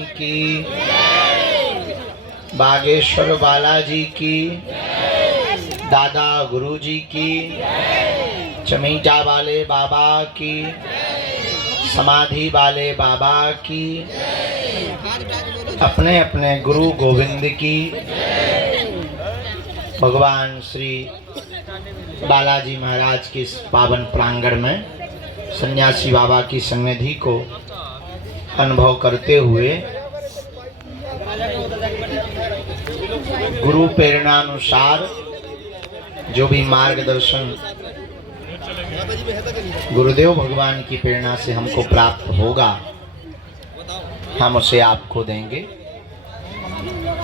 स्वामी की, बागेश्वर बालाजी की, दादा गुरुजी की, चमीटा वाले बाबा की, समाधि वाले बाबा की, अपने अपने गुरु गोविंद की, भगवान श्री बालाजी महाराज के इस पावन प्रांगण में सन्यासी बाबा की सन्निधि को अनुभव करते हुए गुरु प्रेरणानुसार जो भी मार्गदर्शन गुरुदेव भगवान की प्रेरणा से हमको प्राप्त होगा, हम उसे आपको देंगे।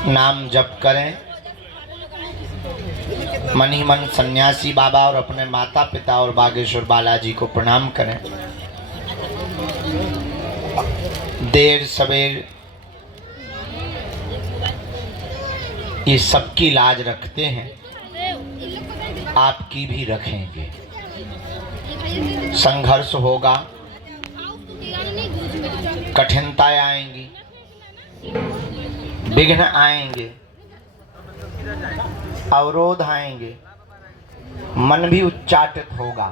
नाम जप करें, मन ही मन सन्यासी बाबा और अपने माता पिता और बागेश्वर बालाजी को प्रणाम करें। देर सवेर ये सबकी लाज रखते हैं, आपकी भी रखेंगे। संघर्ष होगा, कठिनताएं आएंगी, विघ्न आएंगे, अवरोध आएंगे, मन भी उच्चाटित होगा,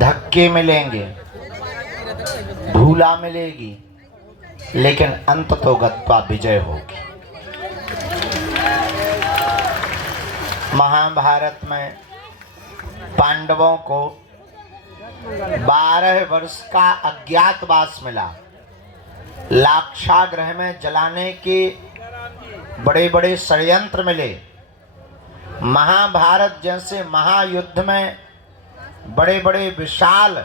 धक्के मिलेंगे, धूला मिलेगी, लेकिन अंत तो गत्वा विजय होगी। महाभारत में पांडवों को 12 वर्ष का अज्ञातवास मिला। लाक्षागृह में जलाने के बड़े बड़े षड्यंत्र मिले। महाभारत जैसे महायुद्ध में बड़े बड़े विशाल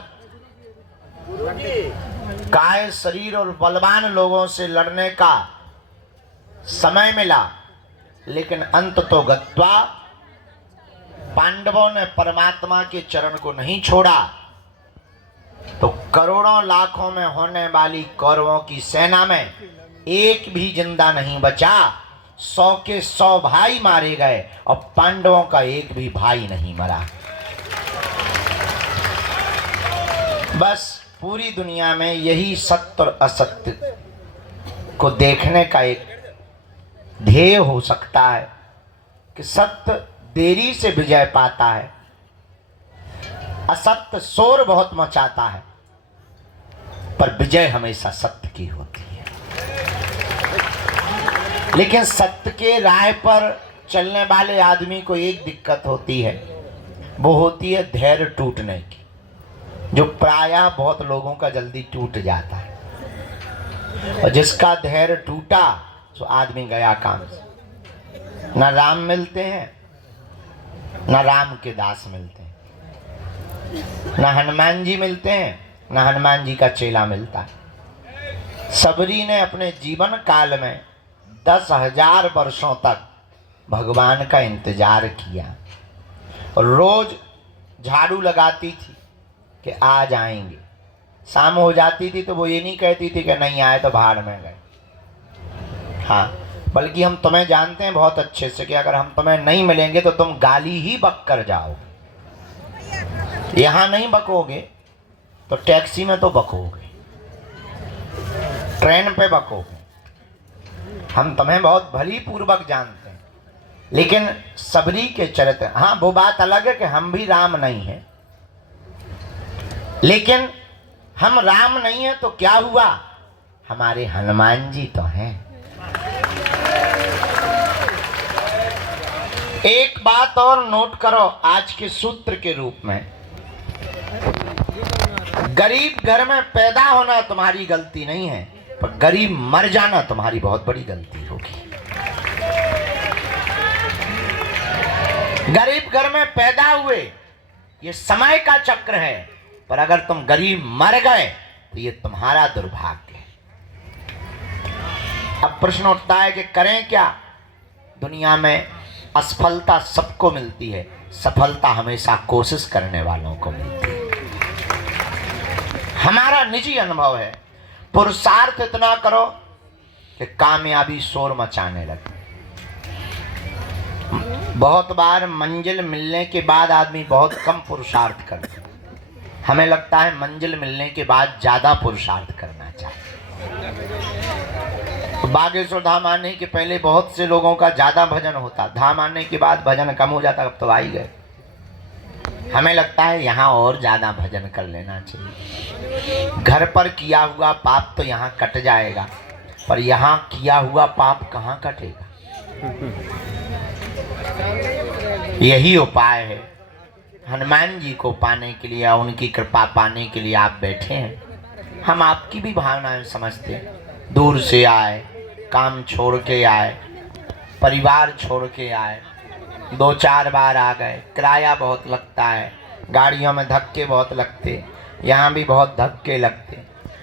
काय शरीर और बलवान लोगों से लड़ने का समय मिला, लेकिन अंत तो गत्वा पांडवों ने परमात्मा के चरण को नहीं छोड़ा, तो करोड़ों लाखों में होने वाली कौरवों की सेना में एक भी जिंदा नहीं बचा। 100 के 100 भाई मारे गए और पांडवों का एक भी भाई नहीं मरा। बस पूरी दुनिया में यही सत्य और असत्य को देखने का एक ध्येय हो सकता है कि सत्य देरी से विजय पाता है, असत्य शोर बहुत मचाता है, पर विजय हमेशा सत्य की होती है। लेकिन सत्य के राह पर चलने वाले आदमी को एक दिक्कत होती है, वो होती है धैर्य टूटने की, जो प्रायः बहुत लोगों का जल्दी टूट जाता है। और जिसका धैर्य टूटा तो आदमी गया काम से। ना राम मिलते हैं, ना राम के दास मिलते हैं, ना हनुमान जी मिलते हैं, ना हनुमान जी का चेला मिलता है। सबरी ने अपने जीवन काल में 10,000 वर्षों तक भगवान का इंतजार किया और रोज झाड़ू लगाती थी कि आज आएंगे। शाम हो जाती थी तो वो ये नहीं कहती थी कि नहीं आए तो भाड़ में गए। हाँ, बल्कि हम तुम्हें जानते हैं बहुत अच्छे से कि अगर हम तुम्हें नहीं मिलेंगे तो तुम गाली ही बक कर जाओगे। यहाँ नहीं बकोगे तो टैक्सी में तो बकोगे, ट्रेन पे बकोगे। हम तुम्हें बहुत भली पूर्वक जानते हैं, लेकिन सबरी के चरित्र, हाँ वो बात अलग है कि हम भी राम नहीं हैं, लेकिन हम राम नहीं हैं तो क्या हुआ, हमारे हनुमान जी तो हैं। एक बात और नोट करो आज के सूत्र के रूप में, गरीब घर में पैदा होना तुम्हारी गलती नहीं है, पर गरीब मर जाना तुम्हारी बहुत बड़ी गलती होगी। गरीब घर में पैदा हुए, ये समय का चक्र है, पर अगर तुम गरीब मर गए तो ये तुम्हारा दुर्भाग्य है। अब प्रश्न उठता है कि करें क्या। दुनिया में असफलता सबको मिलती है, सफलता हमेशा कोशिश करने वालों को मिलती है। हमारा निजी अनुभव है, पुरुषार्थ इतना करो कि कामयाबी शोर मचाने लगे। बहुत बार मंजिल मिलने के बाद आदमी बहुत कम पुरुषार्थ करता है। हमें लगता है मंजिल मिलने के बाद ज्यादा पुरुषार्थ करना चाहिए। बागेश्वर धाम आने के पहले बहुत से लोगों का ज्यादा भजन होता, धाम आने के बाद भजन कम हो जाता। अब तो आ ही गए, हमें लगता है यहाँ और ज्यादा भजन कर लेना चाहिए। घर पर किया हुआ पाप तो यहाँ कट जाएगा, पर यहाँ किया हुआ पाप कहाँ कटेगा। यही उपाय है। हनुमान जी को पाने के लिए, उनकी कृपा पाने के लिए आप बैठे हैं। हम आपकी भी भावनाएं समझते हैं। दूर से आए, काम छोड़ के आए, परिवार छोड़ के आए, 2-4 बार आ गए, किराया बहुत लगता है, गाड़ियों में धक्के बहुत लगते, यहाँ भी बहुत धक्के लगते।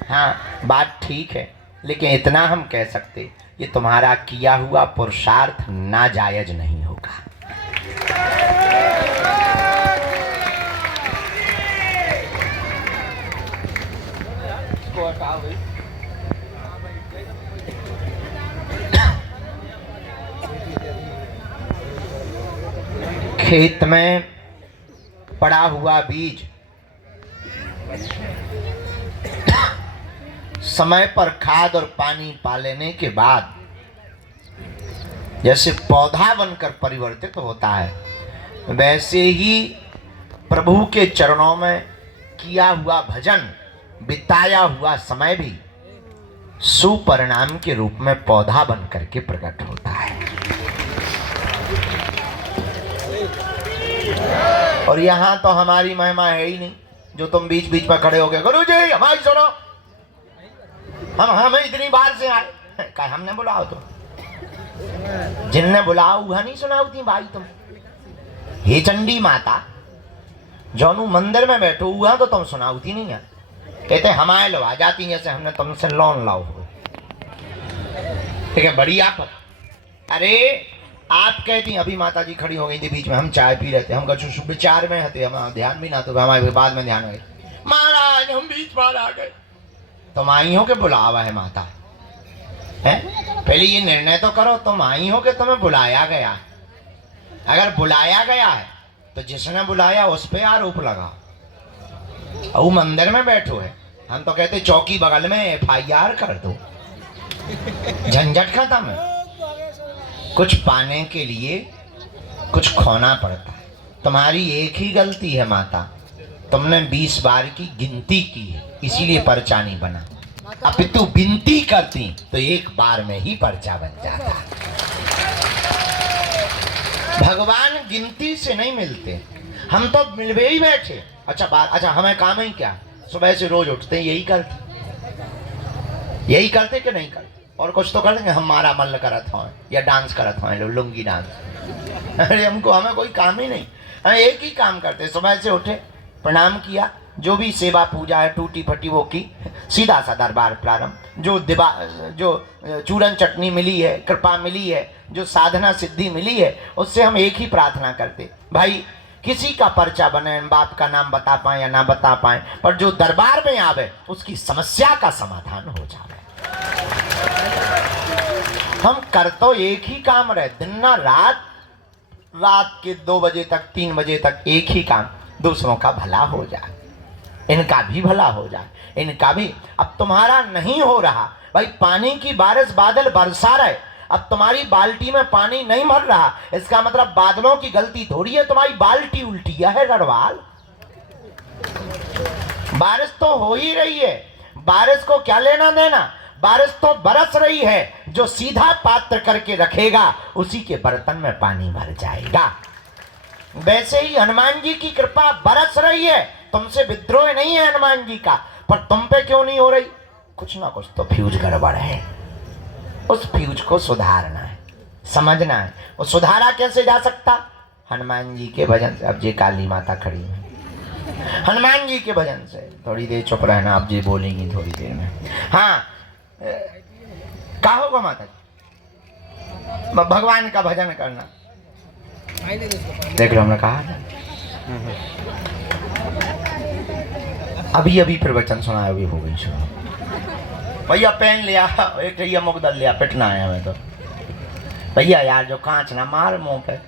हाँ, बात ठीक है, लेकिन इतना हम कह सकते, ये तुम्हारा किया हुआ पुरुषार्थ नाजायज नहीं होगा। खेत में पड़ा हुआ बीज समय पर खाद और पानी पा लेने के बाद जैसे पौधा बनकर परिवर्तित होता है, वैसे ही प्रभु के चरणों में किया हुआ भजन, बिताया हुआ समय भी सुपरिणाम के रूप में पौधा बनकर के प्रकट होता है। और यहाँ तो हमारी महिमा है ही नहीं, जो तुम बीच बीच पर खड़े हो गए, गुरु जी हमारी सुनो, हम इतनी बार से आए, क्या हमने बुलाओ तो जिनने बुलाओ वह नहीं सुनाओ थी भाई तुम। हे चंडी माता, जोनू मंदिर में बैठो हुआ तो तुम सुनाओ थी नहीं है। कहते हमारे लो आ जाती जैसे हमने तुमसे लोन लाओ हो। ठीक है, बड़ी आप, अरे आप कहती अभी माता जी खड़ी हो गई थी बीच में, हम चाय पी रहे थे, हम कुछ विचार में थे, हम ध्यान भी ना, तो हमारे बाद में ध्यान गए, महाराज हम बीच बार आ गए। तुम आई हो के बुलावा है माता है, पहले ये निर्णय तो करो, तुम आई हो कि तुम्हें बुलाया गया। अगर बुलाया गया है तो जिसने बुलाया उस पे आरोप लगाओ। वो मंदिर में बैठो है, हम तो कहते चौकी बगल में FIR कर दो, झंझट खत्म है। कुछ पाने के लिए कुछ खोना पड़ता है। तुम्हारी एक ही गलती है माता, तुमने 20 बार की गिनती की है, इसीलिए पर्चा नहीं बना। अब तू विनती करती तो एक बार में ही पर्चा बन जाता। भगवान गिनती से नहीं मिलते, हम तो मिलवे ही बैठे। अच्छा हमें काम ही क्या, सुबह से रोज उठते यही करते कि नहीं करते, और कुछ तो कर देंगे, हमारा मन करत हो या डांस करत हो, लुंगी डांस। अरे हमें कोई काम ही नहीं, हम एक ही काम करते, सुबह से उठे, प्रणाम किया, जो भी सेवा पूजा है टूटी फटी वो की, सीधा सा दरबार प्रारंभ। जो चूरन चटनी मिली है, कृपा मिली है, जो साधना सिद्धि मिली है, उससे हम एक ही प्रार्थना करते, भाई किसी का पर्चा बने, बाप का नाम बता पाए या ना बता पाए, पर जो दरबार में आवे उसकी समस्या का समाधान हो जाए। हम कर तो एक ही काम रहे, दिन ना रात के 2 बजे तक 3 बजे तक एक ही काम, दूसरों का भला हो जाए, इनका भी भला हो जाए, इनका भी। अब तुम्हारा नहीं हो रहा भाई, पानी की बारिश बादल बरसा रहे, अब तुम्हारी बाल्टी में पानी नहीं भर रहा, इसका मतलब बादलों की गलती थोड़ी है, तुम्हारी बाल्टी उल्टी है गढ़वाल। बारिश तो हो ही रही है, बारिश को क्या लेना देना, बारिश तो बरस रही है, जो सीधा पात्र करके रखेगा उसी के बर्तन में पानी भर जाएगा। वैसे ही हनुमान जी की कृपा बरस रही है, तुमसे विद्रोह नहीं है हनुमान जी का, पर तुम पे क्यों नहीं हो रही, कुछ ना कुछ तो फ्यूज गड़बड़ है। उस फ्यूज को सुधारना है, समझना है। वो सुधारा कैसे जा सकता, हनुमान जी के भजन से। अब जी काली माता खड़ी है, हनुमान जी के भजन से। थोड़ी देर चुप रहना, अब जी बोलेंगी थोड़ी देर में। हाँ, क्या होगा माता जी, भगवान का भजन करना। देख लो, हमने कहा था अभी प्रवचन सुनाया, अभी हो गई सुना। भैया पेन लिया, एक भैया मुकदल लिया, पिटना है हमें तो। भैया यार जो कांच ना मार मुंह पे,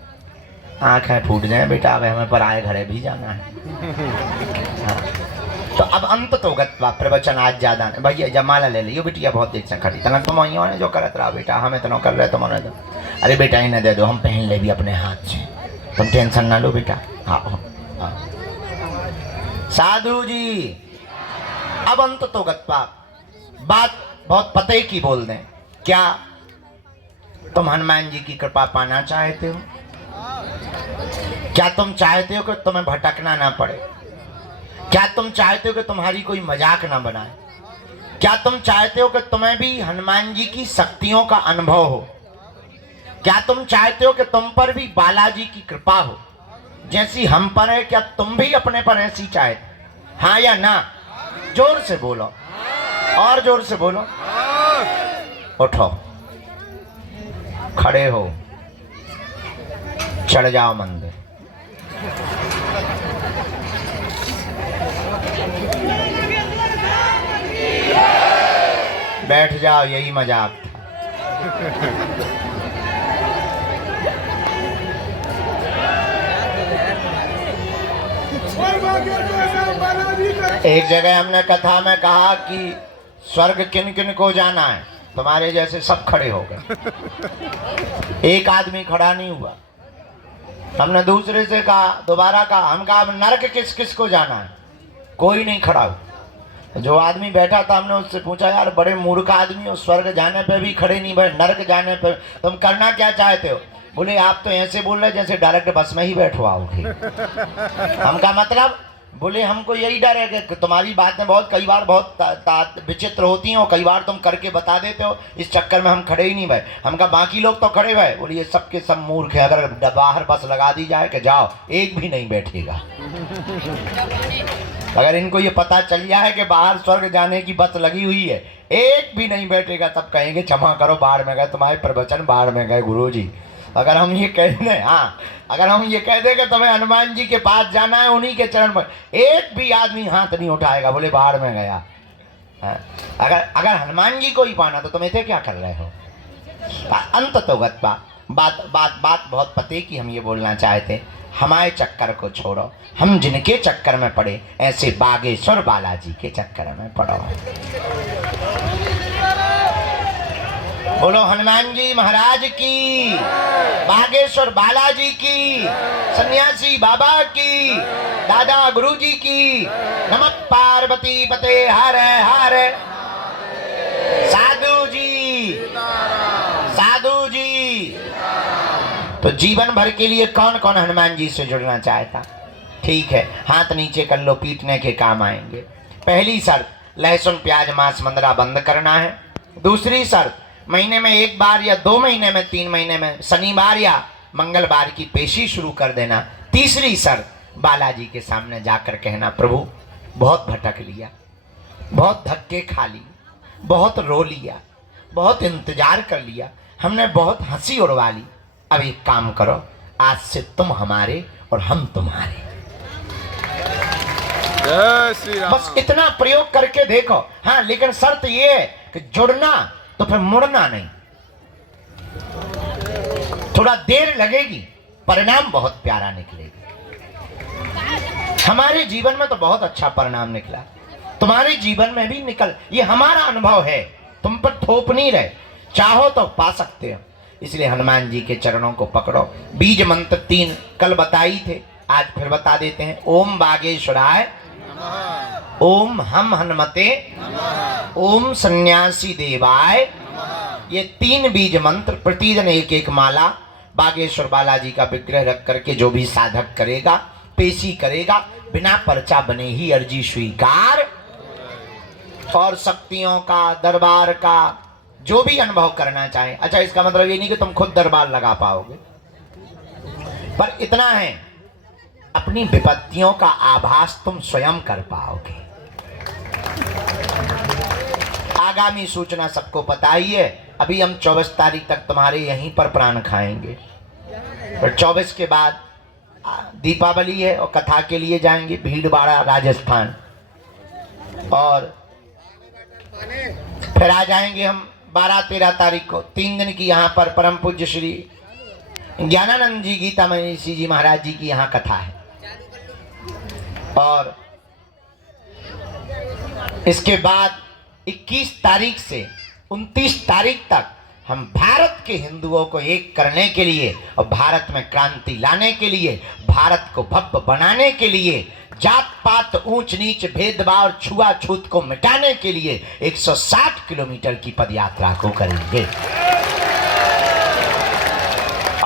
आंखें फूट जाए बेटा, अब हमें पराए घरे भी जाना है। हाँ। तो अब अंत तो गत्वा प्रवचन आज ज्यादा नहीं भैया, जमाला ले लियो बिटिया, बहुत देर से खड़ी तना तुम ने जो करत रहा बेटा, हमें तो कर रहे तुम दो। अरे बेटा इन्हें दे दो, हम पहन ले भी अपने हाथ से, तुम टेंशन ना लो बेटा। हाँ हाँ साधु जी, अब अंत तो गत्वा, बात बहुत पते की बोल दें। क्या तुम हनुमान जी की कृपा पाना चाहते हो? क्या तुम चाहते हो कि तुम्हें भटकना ना पड़े? क्या तुम चाहते हो कि तुम्हारी कोई मजाक ना बनाए? क्या तुम चाहते हो कि तुम्हें भी हनुमान जी की शक्तियों का अनुभव हो? क्या तुम चाहते हो कि तुम पर भी बालाजी की कृपा हो जैसी हम पर है? क्या तुम भी अपने पर ऐसी चाहते? हाँ या ना? जोर से बोलो, और जोर से बोलो। उठो, खड़े हो, चढ़ जाओ मंदिर। बैठ जाओ, यही मजाक था। एक जगह हमने कथा में कहा कि स्वर्ग किन किन को जाना है, तुम्हारे जैसे सब खड़े हो गए, एक आदमी खड़ा नहीं हुआ। हमने दूसरे से कहा, दोबारा कहा, हम कहा नरक किस किस को जाना है, कोई नहीं खड़ा हुआ। जो आदमी बैठा था हमने उससे पूछा, यार बड़े मूर्ख आदमी हो, स्वर्ग जाने पे भी खड़े नहीं बैठ, नरक जाने पे तुम करना क्या चाहते हो? बोले आप तो ऐसे बोल रहे जैसे डायरेक्ट बस में ही बैठवाओगे। हम का मतलब? बोले हमको यही डर है कि तुम्हारी बातें बहुत कई बार बहुत विचित्र होती हैं और कई बार तुम करके बता देते हो, इस चक्कर में हम खड़े ही नहीं भाई। हम कहा बाकी लोग तो खड़े हुए। बोले ये सब के सब मूर्ख है, अगर बाहर बस लगा दी जाए कि जाओ, एक भी नहीं बैठेगा। अगर इनको ये पता चल गया है कि बाहर स्वर्ग जाने की बस लगी हुई है, एक भी नहीं बैठेगा। तब कहेंगे क्षमा करो, बाढ़ में गए, तुम्हारे प्रवचन बाढ़ में गए गुरुजी। अगर हम ये कह दें, हाँ अगर हम ये कह दें कि तुम्हें हनुमान जी के पास जाना है, उन्हीं के चरण पर, एक भी आदमी हाथ नहीं उठाएगा, बोले बाहर में गया। अगर हनुमान जी को ही पाना तो तुम इसे क्या कर रहे हो? अंत तो गत्वा, बात बात बात बहुत पते की हम ये बोलना चाहते, हमारे चक्कर को छोड़ो, हम जिनके चक्कर में पड़े ऐसे बागेश्वर बालाजी के चक्कर में पड़ो। बोलो हनुमान जी महाराज की, बागेश्वर बालाजी की, सन्यासी बाबा की, दादा गुरुजी की। नमः पार्वती पते हर हर। साधु जी, साधु जी। तो जीवन भर के लिए कौन कौन हनुमान जी से जुड़ना चाहता? ठीक है, हाथ नीचे कर लो, पीटने के काम आएंगे। पहली शर्त, लहसुन प्याज मांस मंदरा बंद करना है। दूसरी शर्त, महीने में एक बार या 2 महीने में 3 महीने में शनिवार या मंगलवार की पेशी शुरू कर देना। तीसरी शर्त, बालाजी के सामने जाकर कहना, प्रभु बहुत भटक लिया, बहुत धक्के खा लिए, बहुत रो लिया, बहुत इंतजार कर लिया, हमने बहुत हंसी उड़वा ली। अब एक काम करो, आज से तुम हमारे और हम तुम्हारे। बस इतना प्रयोग करके देखो। हाँ, लेकिन शर्त ये है कि जुड़ना तो फिर मुड़ना नहीं। थोड़ा देर लगेगी, परिणाम बहुत प्यारा निकलेगा। हमारे जीवन में तो बहुत अच्छा परिणाम निकला, तुम्हारे जीवन में भी निकल, ये हमारा अनुभव है, तुम पर थोप नहीं रहे, चाहो तो पा सकते हो। इसलिए हनुमान जी के चरणों को पकड़ो। बीज मंत्र 3 कल बताई थे, आज फिर बता देते हैं। ओम बागेश्वराय, ओम हम हनुमते, ओम सन्यासी देवाय। ये 3 बीज मंत्र प्रतिदिन एक एक माला बागेश्वर बालाजी का विग्रह रख करके जो भी साधक करेगा, पेशी करेगा, बिना पर्चा बने ही अर्जी स्वीकार। और शक्तियों का, दरबार का जो भी अनुभव करना चाहे। अच्छा, इसका मतलब ये नहीं कि तुम खुद दरबार लगा पाओगे, पर इतना है, अपनी विपत्तियों का आभास तुम स्वयं कर पाओगे। आगामी सूचना सबको पता ही है। अभी हम 24 तारीख तक तुम्हारे यहीं पर प्राण खाएंगे, फिर 24 के बाद दीपावली है और कथा के लिए जाएंगे भीलवाड़ा राजस्थान, और फिर आ जाएंगे हम 12-13 तारीख को। 3 दिन की यहाँ पर परम पूज्य श्री ज्ञानानंद जी गीतामणि जी महाराज जी की यहाँ कथा है। और इसके बाद 21 तारीख से 29 तारीख तक हम भारत के हिंदुओं को एक करने के लिए और भारत में क्रांति लाने के लिए, भारत को भव्य बनाने के लिए, जात पात ऊंच नीच भेदभाव छुआछूत को मिटाने के लिए 160 किलोमीटर की पदयात्रा को करेंगे।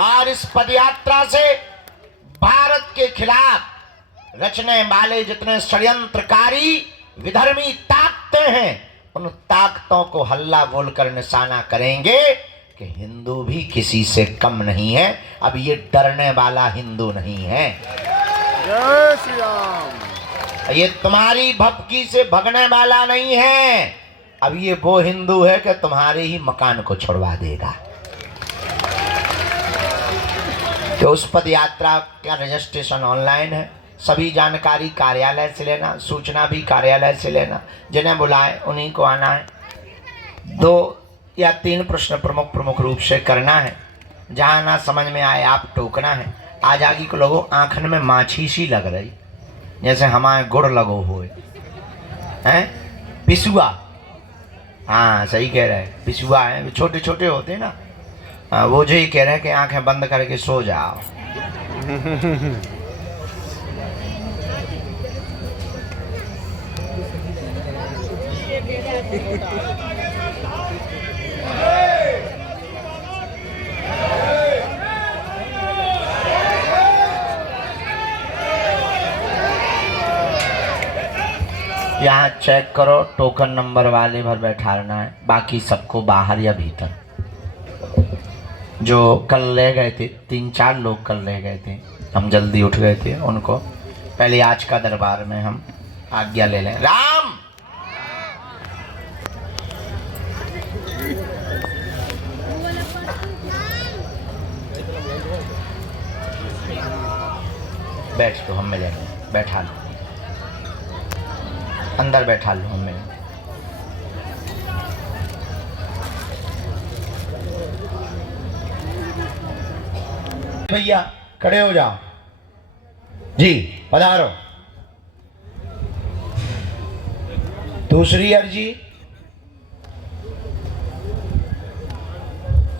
और इस पदयात्रा से भारत के खिलाफ रचने वाले जितने षड्यंत्रकारी विधर्मी ताकतें हैं, उन ताकतों को हल्ला बोलकर निशाना करेंगे कि हिंदू भी किसी से कम नहीं है। अब ये डरने वाला हिंदू नहीं है। जय श्री राम। ये तुम्हारी भपकी से भगने वाला नहीं है। अब ये वो हिंदू है कि तुम्हारे ही मकान को छुड़वा देगा। तो उस पद यात्रा का रजिस्ट्रेशन ऑनलाइन है। सभी जानकारी कार्यालय से लेना, सूचना भी कार्यालय से लेना। जिन्हें बुलाए उन्हीं को आना है। 2 या 3 प्रश्न प्रमुख रूप से करना है। जहाँ ना समझ में आए आप टोकना है। आज आगे को लोगों आँखन में माछी सी लग रही, जैसे हमारे गुड़ लगो हुए हैं। पिसुआ, हाँ सही कह रहे हैं, पिसुआ है, छोटे छोटे होते हैं ना। वो जो ही कह रहे हैं कि आंखें बंद करके सो जाओ। यहाँ चेक करो, टोकन नंबर वाले भर बैठाना है, बाकी सबको बाहर या भीतर। जो कल ले गए थे, 3-4 लोग कल ले गए थे, हम जल्दी उठ गए थे, उनको पहले आज का दरबार में हम आज्ञा ले लें। राम बैठ लो, हम मिलेंगे। बैठा लो, अंदर बैठा लो, हम मिलेंगे। भैया खड़े हो जाओ जी, पधारो। दूसरी अर्जी,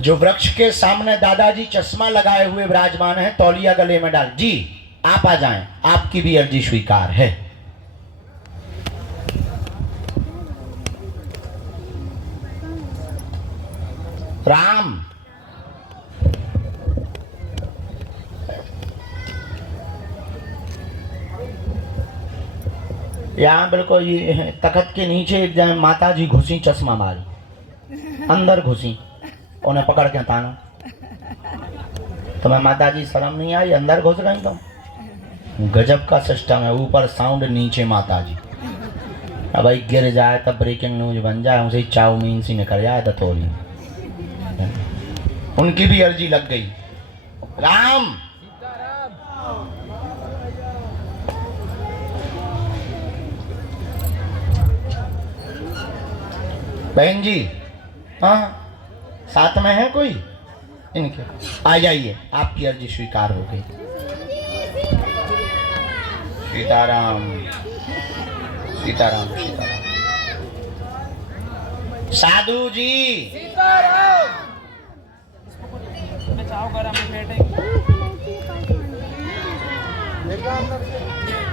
जो वृक्ष के सामने दादाजी चश्मा लगाए हुए विराजमान हैं, तौलिया गले में डाल। जी आप आ जाएं, आपकी भी अर्जी स्वीकार है। राम यहाँ बिल्कुल ये तखत के नीचे एक जगह माता जी घुसी, चश्मा मारी, अंदर घुसी, उन्हें पकड़ के तानो। तुम्हें माता जी शर्म नहीं आई? अंदर घुस गई तुम। गजब का सिस्टम है, ऊपर साउंड, नीचे माता जी। अब भाई गिर जाए तब ब्रेकिंग न्यूज बन जाए, उसे चाउमीन सी निकल जाए तो थोड़ी। उनकी भी अर्जी लग गई। राम बहन जी, हाँ साथ में है कोई? इनके आ जाइए, आपकी अर्जी स्वीकार हो गई। सीताराम सीताराम सीताराम। साधु जी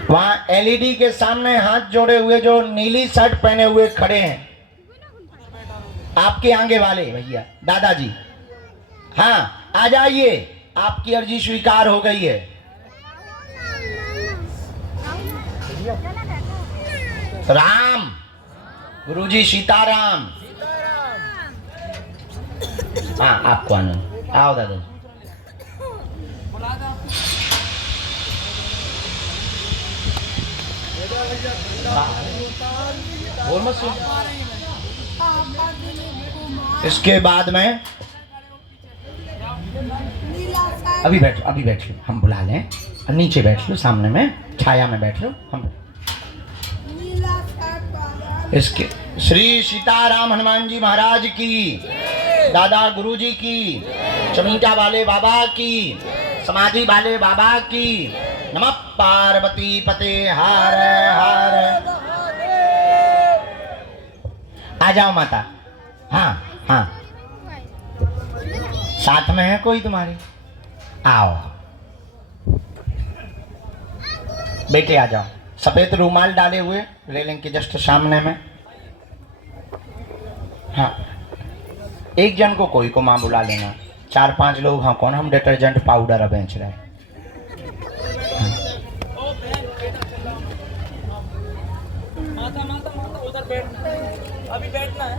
वहां एलईडी के सामने हाथ जोड़े हुए जो नीली शर्ट पहने हुए खड़े हैं, आपके आगे वाले भैया दादाजी, हाँ आ जाइए, आपकी अर्जी स्वीकार हो गई है। राम गुरुजी, सीताराम। हाँ आपको आनंद, आओ दादाजी। बोल मत सुन। इसके बाद में अभी बैठ लो, हम बुला लें। नीचे बैठ लो, सामने में छाया में बैठ लो। हम इसके श्री सीताराम हनुमान जी महाराज की, दादा गुरुजी की, चमीटा वाले बाबा की, समाधि वाले बाबा की। नमः पार्वती पते हर हर। आ जाओ माता। हाँ हाँ, साथ में है कोई तुम्हारी? आओ बेटे आ जाओ। सफेद रूमाल डाले हुए रेलिंग के जस्ट सामने में। हाँ, एक जन को कोई को माँ बुला लेना। 4-5 लोग हाँ कौन, हम डिटर्जेंट पाउडर बेच रहे हैं। अभी बैठना है।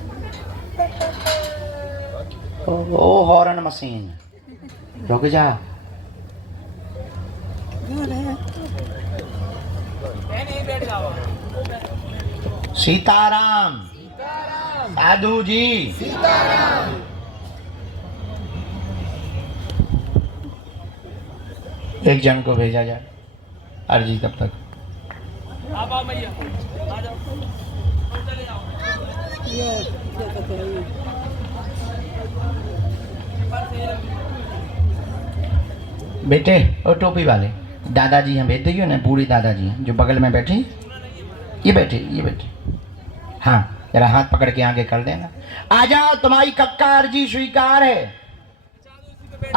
ओ हॉर्न मशीन रुक जा। नहीं बैठ जाओ। सीताराम साधु जी। एक जन को भेजा जाए अर्जी तब तक। आप आओ भैया, आ जाओ, चले जाओ। बेटे और टोपी वाले दादाजी हैं, भेज दियो ना। बूढ़ी दादाजी हैं जो बगल में बैठी, ये बैठे। हाँ जरा हाथ पकड़ के आगे कर देना। आ जाओ, तुम्हारी कक्का अर्जी स्वीकार है।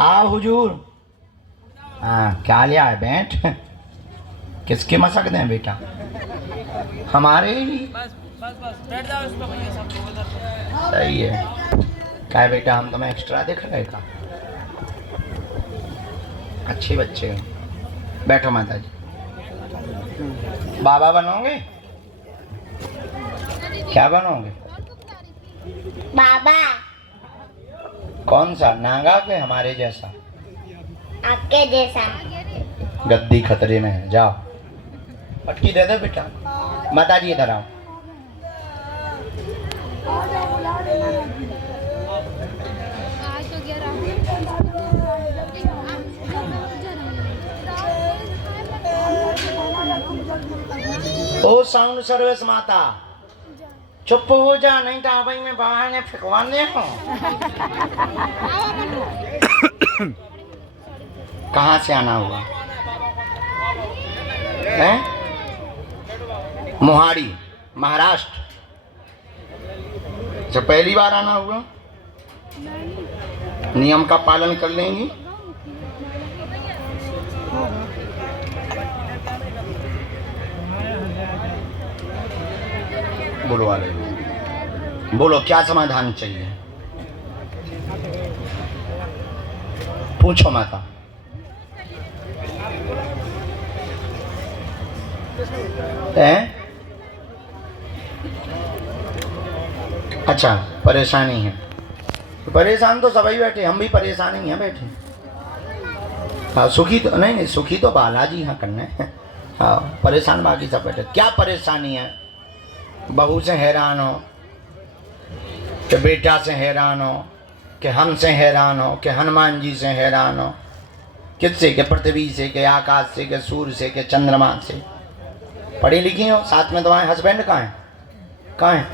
आओ हुजूर। हाँ क्या लिया है? बैठ। किसके मसक दें बेटा? हमारे ही। बस बैठ जाओ इस पे भैया, सब लोग इधर। सही है। क्या है बेटा, हम तुम्हें एक्स्ट्रा देख रहे का? अच्छे बच्चे हो। बैठो माता जी। बाबा बनोगे? क्या बनोगे? बाबा। कौन सा, नागा के हमारे जैसा? आपके जैसा। गद्दी खतरे में है, जाओ। पटकी दे दो बेटा। माता जी इधर आओ। ओ साउंड सर्विस माता, चुप हो जा, नहीं तो भाई मैं बाहर ने फिकवाने हूँ। कहाँ से आना हुआ है? मोहाड़ी, महाराष्ट्र। अच्छा, पहली बार आना हुआ? नियम का पालन कर लेंगी? बोलो वाले, बोलो क्या समाधान चाहिए? पूछो माता। अच्छा, परेशानी है। परेशान तो सभी बैठे, हम भी परेशान ही हैं बैठे। हाँ सुखी तो नहीं, सुखी तो बालाजी हाँ करने। हाँ परेशान बाकी सब बैठे। क्या परेशानी है? बहू से हैरान हो, कि बेटा से हैरान हो, कि हमसे हैरान हो, कि हनुमान जी से हैरान हो, किससे? के पृथ्वी से, के आकाश से, के सूर्य से, के चंद्रमा से। पढ़ी लिखी हो? साथ में तुम्हारे हस्बैंड कहाँ है? कहाँ है?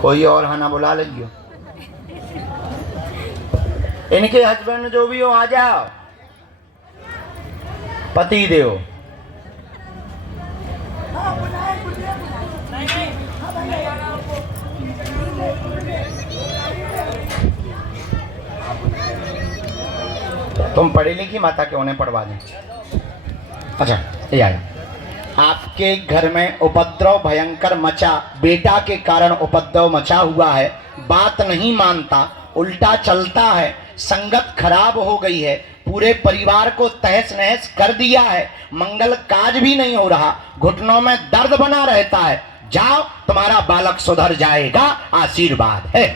कोई और हाना बुला लीजिए। इनके हस्बैंड जो भी हो आ जाओ। पति देव तुम पढ़ी लिखी माता के उन्हें पढ़वा दें। अच्छा ये आया। आपके घर में उपद्रव भयंकर मचा, बेटा के कारण उपद्रव मचा हुआ है। बात नहीं मानता, उल्टा चलता है, संगत खराब हो गई है, पूरे परिवार को तहस नहस कर दिया है, मंगल काज भी नहीं हो रहा, घुटनों में दर्द बना रहता है। जाओ, तुम्हारा बालक सुधर जाएगा, आशीर्वाद है।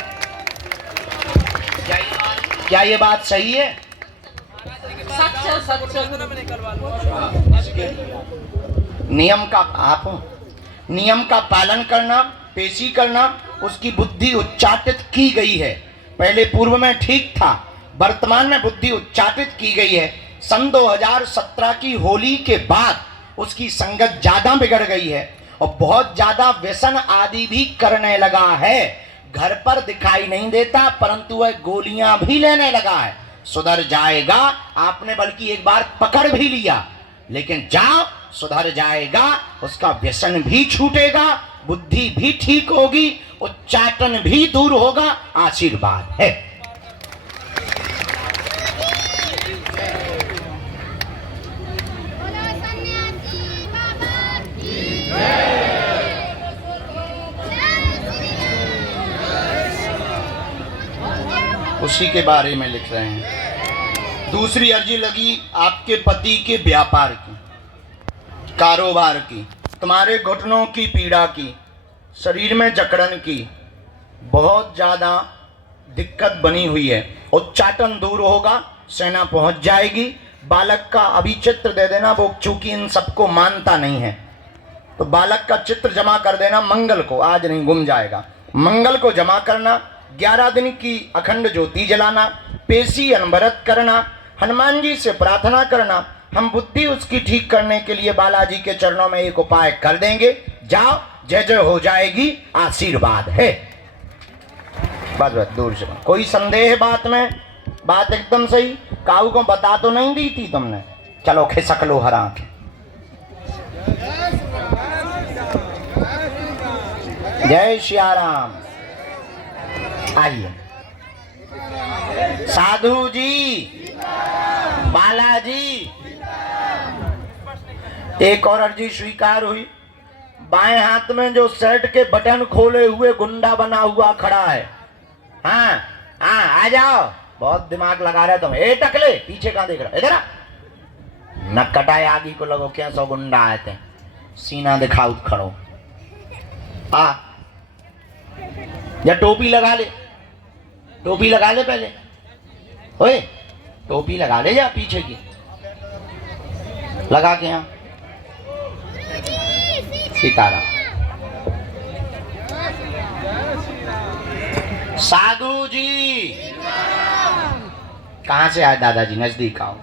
क्या ये बात सही है? नियम का आप नियम का पालन करना, पेशी करना, उसकी बुद्धि उच्चाटित की गई है। पहले पूर्व में ठीक था, वर्तमान में बुद्धि उच्चाटित की गई है। सन 2017 की होली के बाद उसकी संगत ज्यादा बिगड़ गई है और बहुत ज्यादा व्यसन आदि भी करने लगा है। घर पर दिखाई नहीं देता, परंतु वह गोलियां भी लेने लगा है। सुधर जाएगा, आपने बल्कि एक बार पकड़ भी लिया। लेकिन जाओ, सुधर जाएगा, उसका व्यसन भी छूटेगा, बुद्धि भी ठीक होगी, उच्चाटन भी दूर होगा। आशीर्वाद है। उसी के बारे में लिख रहे हैं। दूसरी अर्जी लगी आपके पति के व्यापार की, कारोबार की, तुम्हारे घुटनों की पीड़ा की, शरीर में जकड़न की, बहुत ज़्यादा दिक्कत बनी हुई है। उच्चाटन दूर होगा, सेना पहुंच जाएगी। बालक का अभी चित्र दे देना, वो चूंकि इन सबको मानता नहीं है तो बालक का चित्र जमा कर देना मंगल को, आज नहीं गुम जाएगा। मंगल को जमा करना, 11 दिन की अखंड ज्योति जलाना, पेशी अनवरत करना, हनुमान जी से प्रार्थना करना। हम बुद्धि उसकी ठीक करने के लिए बालाजी के चरणों में एक उपाय कर देंगे। जाओ, जय जय हो जाएगी। आशीर्वाद है। बस बस, दूर से। कोई संदेह बात में? बात एकदम सही। काऊ को बता तो नहीं दी थी तुमने? चलो खिसक लो हर आंख। जय श्री राम। आइए साधु जी, बालाजी। एक और अर्जी स्वीकार हुई। बाएं हाथ में जो शर्ट के बटन खोले हुए गुंडा बना हुआ खड़ा है, हाँ हाँ आ जाओ। बहुत दिमाग लगा रहे तुम। ए टकले, पीछे कहाँ देख रहा? इधर आ। नक कटाए आगे को लगो क्या 100 गुंडा आए थे। सीना दिखाओ, खड़ो आ। या टोपी लगा ले, टोपी लगा ले पहले। ओए टोपी लगा ले, या पीछे की लगा के यहाँ सितारा। साधु जी कहाँ से आए? दादाजी नजदीक आओ।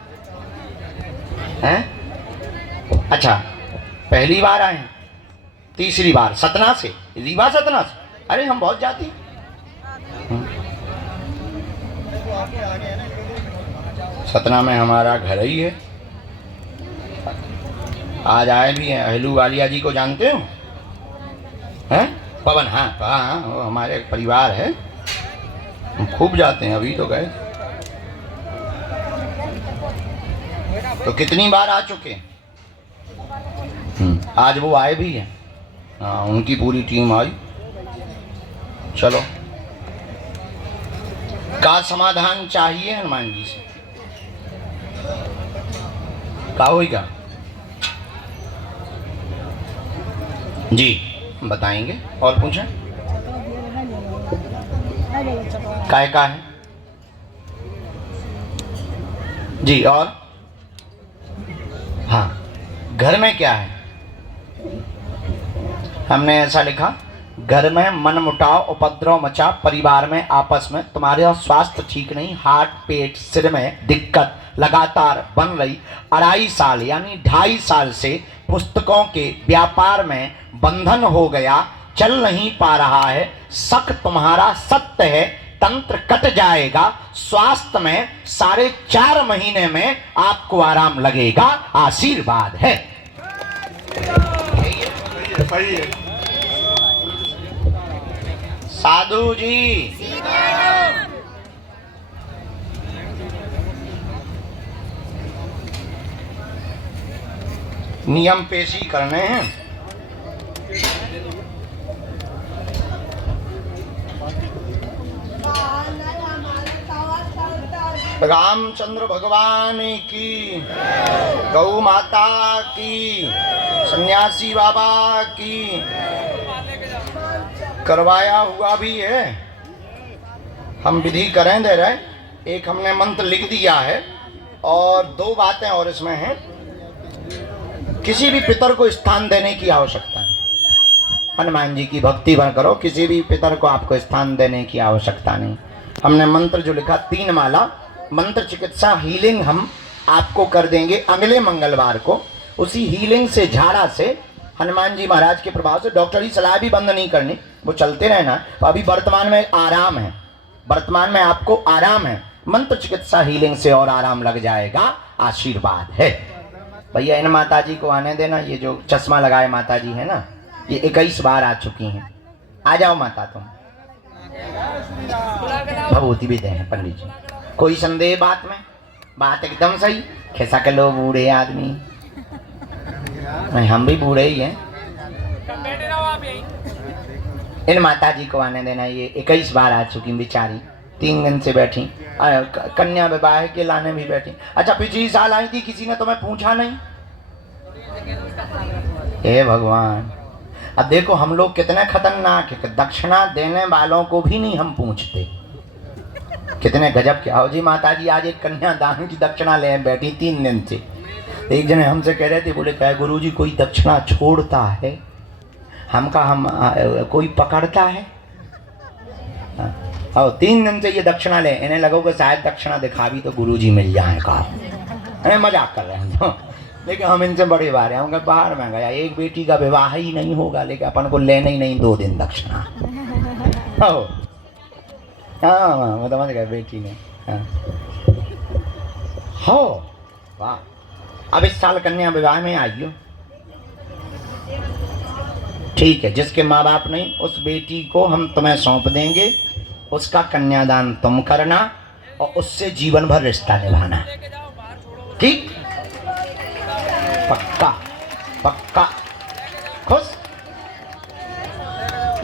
हैं? अच्छा, पहली बार आए हैं? तीसरी बार? सतना से? रीवा सतना से? अरे हम बहुत जाती। सतना में हमारा घर ही है। आज आए भी हैं। अहलू वालिया जी को जानते हो? हैं? पवन? हाँ हाँ, वो हमारे परिवार है, हम खूब जाते हैं। अभी तो गए। तो कितनी बार आ चुके हैं? आज वो आए भी हैं। हाँ, उनकी पूरी टीम आई। चलो, का समाधान चाहिए हनुमान जी से? का होई का? जी बताएंगे। और पूछें? काय का है जी? और हाँ, घर में क्या है? हमने ऐसा लिखा, घर में मनमुटाव, उपद्रव मचा, परिवार में आपस में, तुम्हारे स्वास्थ्य ठीक नहीं, हार्ट, पेट, सिर में दिक्कत लगातार बन रही, 2.5 साल यानी 2.5 साल से पुस्तकों के व्यापार में बंधन हो गया, चल नहीं पा रहा है, शक तुम्हारा सत्य है, तंत्र कट जाएगा, स्वास्थ्य में 4.5 महीने में आपको आराम लगेगा। आशीर्वाद है। सही है। साधु जी नियम पेशी करने हैं। रामचंद्र भगवान की, गौ माता की, सन्यासी बाबा की। करवाया हुआ भी है, हम विधि करें दे रहे। एक हमने मंत्र लिख दिया है और 2 बातें और इसमें हैं। किसी भी पितर को स्थान देने की आवश्यकता नहीं। हनुमान जी की भक्ति भर करो, किसी भी पितर को आपको स्थान देने की आवश्यकता नहीं। हमने मंत्र जो लिखा 3 माला मंत्र चिकित्सा हीलिंग हम आपको कर देंगे अगले मंगलवार को। उसी हीलिंग से, झाड़ा से, हनुमान जी महाराज के प्रभाव से, डॉक्टरी सलाह भी बंद नहीं करनी, वो चलते रहना। तो अभी वर्तमान में आराम है, वर्तमान में आपको आराम है। मंत्र चिकित्सा हीलिंग से और आराम लग जाएगा। आशीर्वाद है। भैया इन माता जी को आने देना। ये जो चश्मा लगाए माता जी है ना, ये 21 बार आ चुकी हैं। आ जाओ माता तुम। भगवती भी दे हैं पंडित जी। कोई संदेह बात में? बात एकदम सही। खिसा के लो बूढ़े आदमी, नहीं हम भी बूढ़े ही हैं। बैठे रहो आप यहीं। इन माता जी को आने देना। ये 21 बार आ चुकी बेचारी, 3 दिन से बैठी। कन्या विवाह के लाने भी बैठी। अच्छा पिछली साल आई थी, किसी ने तुम्हें पूछा नहीं? हे भगवान, अब देखो हम लोग कितने खतरनाक है कि दक्षिणा देने वालों को भी नहीं हम पूछते। कितने गजब के। आओ जी माता जी आज एक कन्यादान की दक्षिणा ले बैठी 3 दिन से। एक जने हमसे कह रहे थे, बोले क्या गुरु जी कोई दक्षिणा छोड़ता है? हम कोई पकड़ता है? और 3 दिन से ये दक्षिणा ले, इन्हें लगो कि शायद दक्षिणा दिखा भी तो गुरु जी मिल जाए का। अरे मजाक कर रहे हैं तो, लेकिन हम इनसे बड़े बार हैं। हम बाहर में गया, एक बेटी का विवाह ही नहीं होगा लेकिन अपन को लेना ही नहीं 2 दिन दक्षिणा। हाँ मैं समझ गया बेटी ने। हो वाह, अब इस साल कन्या विवाह में आइयो। ठीक है, जिसके माँ बाप नहीं उस बेटी को हम तुम्हें सौंप देंगे। उसका कन्यादान तुम करना और उससे जीवन भर रिश्ता निभाना। ठीक? पक्का पक्का। खुश?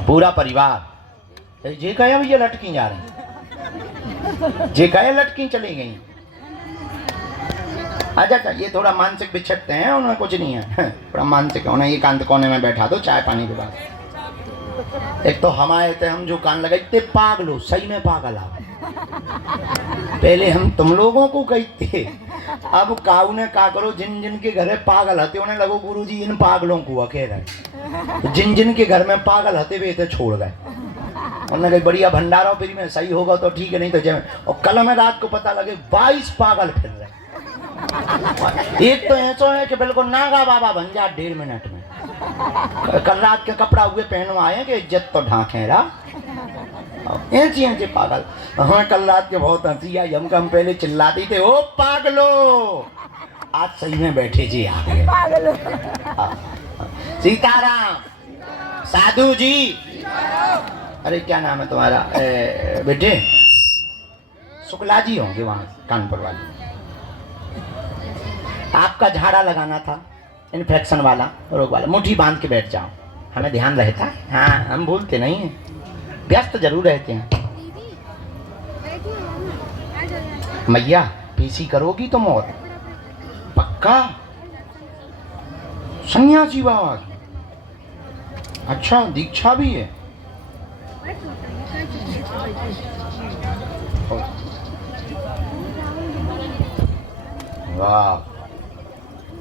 पूरा परिवार। जे कहे भैया लटकी जा रही, जे कहे लटकी चली गई। अच्छा ये थोड़ा मानसिक बिछड़ते हैं, उन्हें कुछ नहीं है। थोड़ा मानसिक, उन्हें एकांत कोने में बैठा दो चाय पानी के बाद। एक तो हम आए थे, हम जो कान लगाते पागलो, सही में पागल आ। पहले हम तुम लोगों को कहते, अब काऊ ने का करो, जिन जिन के घर पागल हते उन्हें लगो गुरु जी इन पागलों को अकेला है। जिन जिन के घर में पागल हते वे थे छोड़ गए। उन्होंने कहा बढ़िया भंडारा फिर में सही होगा तो ठीक है, नहीं तो जय। और कल हमें रात को पता लगे 22 पागल फिर रहे। एक तो ऐसा है कि बिल्कुल नागा बाबा बन जा 1.5 मिनट में। कल रात के कपड़ा हुए पहनो आए कि इज्जत तो ढांके रहा। ऐसे पागल। हमें कल रात के बहुत हंसी आई। हम पहले चिल्लाते थे, ओ पागलो, आज सही में बैठे जी आ गए। सीताराम। साधु जी। अरे क्या नाम है तुम्हारा बेटे? शुक्ला जी होंगे वहां कानपुर वाले। आपका झाड़ा लगाना था, इन्फेक्शन वाला, रोग वाला। मुट्ठी बांध के बैठ जाओ, हमें ध्यान रहता है। हाँ हम भूलते नहीं हैं, व्यस्त जरूर रहते हैं। मैया पीसी करोगी तो मौत पक्का। सन्यासी बाबा की अच्छा दीक्षा भी है। वाह,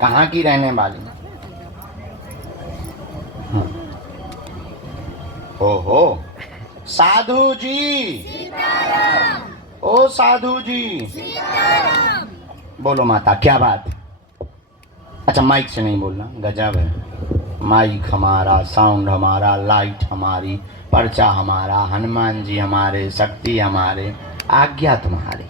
कहाँ की रहने वाली? ओहो साधु जी। ओ साधु जी। बोलो माता क्या बात? अच्छा माइक से नहीं बोलना, गजब है। माइक हमारा, साउंड हमारा, लाइट हमारी, पर्चा हमारा, हनुमान जी हमारे, शक्ति हमारे, आज्ञा तुम्हारी।